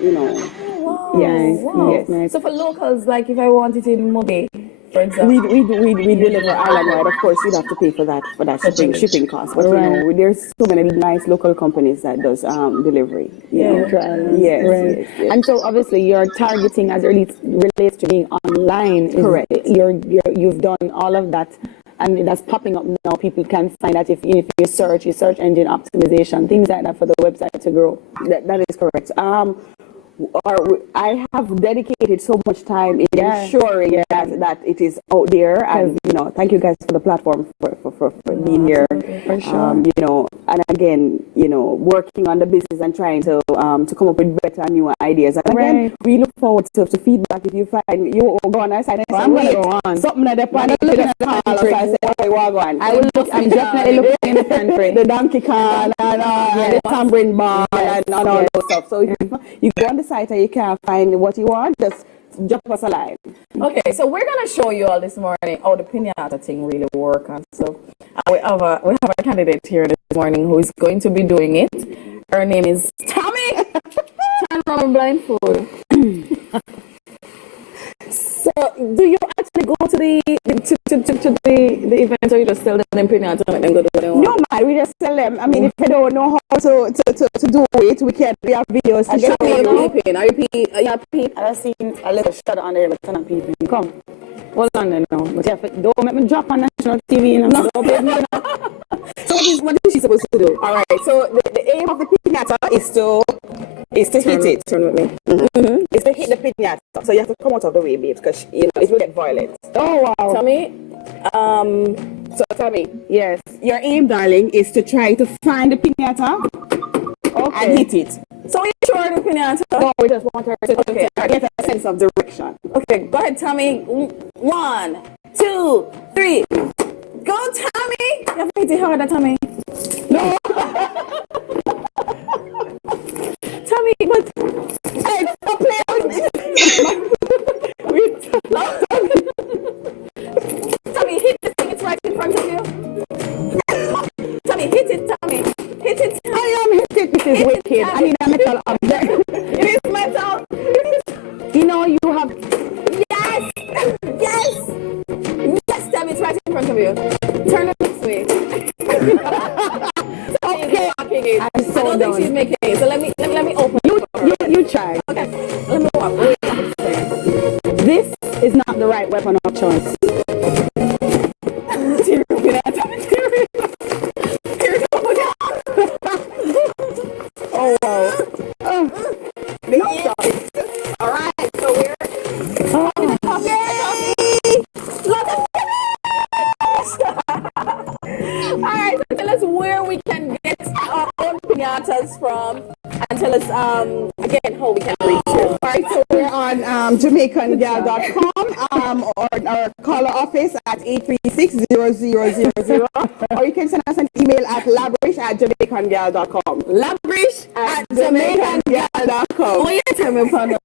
you know, Wow. yes, Wow. yes. Nice. So for locals, like if I want it in Mobe, for example. We deliver island wide. Of course, you'd have to pay for that shipping cost. But you know, there's so many nice local companies that does delivery. You know. Yes, Right. yes, yes. And so obviously you're targeting as it relates to being online. Correct. You've done all of that, and that's popping up now. People can find that if you search engine optimization, things like that for the website to grow. That is correct. I have dedicated so much time in ensuring that it is out there, and you know, thank you guys for the platform for being here. For sure. You know, and again, you know, working on the business and trying to come up with better, newer ideas. And again, we look forward to feedback. If you find you go on, I'm going to go on something that the I'm definitely looking in the pantry. The donkey can and the tambourine bar and all those stuff. So you go on the site and you can't find what you want, just drop us a line. Okay, so we're gonna show you all this morning how the piñata thing really works. And so we have a candidate here this morning who is going to be doing it. Her name is Tommy. Turn around blindfold. So, do you actually go to the event, or you just sell them piñata and let them go do what they want? No, man, we just sell them. I mean, if you don't know how to do it, we have videos to show you. Are you peeping? I've seen a little shot on there, but it's not peeping. Come. Hold on there now. But don't make me drop on national TV. You know? No. So what is she supposed to do? All right. So the aim of the piñata is to hit it. Turn with me. Mm-hmm. It's to hit the piñata. So you have to come out of the way, babes, because you know it will get violent. Oh wow. Tommy, so Tommy, yes, your aim, darling, is to try to find the piñata and hit it. So you sure the piñata? No, we just want her to get a sense of direction. Okay, go ahead, Tommy. 1, 2, 3. Go, Tommy! You have to hit it harder, Tommy. No. Tommy, but... Hey, stop playing with Tommy, hit the thing. It's right in front of you. Tommy, hit it, Tommy. Hit it. I am hit it. This is wicked. I need a metal object. It is metal. You know, you have... Yes! Yes! Yes, Tommy, it's right in front of you. Turn it this way. Okay. I'm so I don't think she's making it. So let me open it. You try. Okay. Let me walk. This is not the right weapon of choice. Oh wow. All right. So we're all right. So tell us where we can get our own piñatas from, and tell us again how we can reach you. All right, so we're on JamaicanGal.com or call our office at 836-0000, or you can send us an email at labrish@JamaicanGal.com. Labrish at JamaicanGal.com. Oh, yeah, tell me, partner.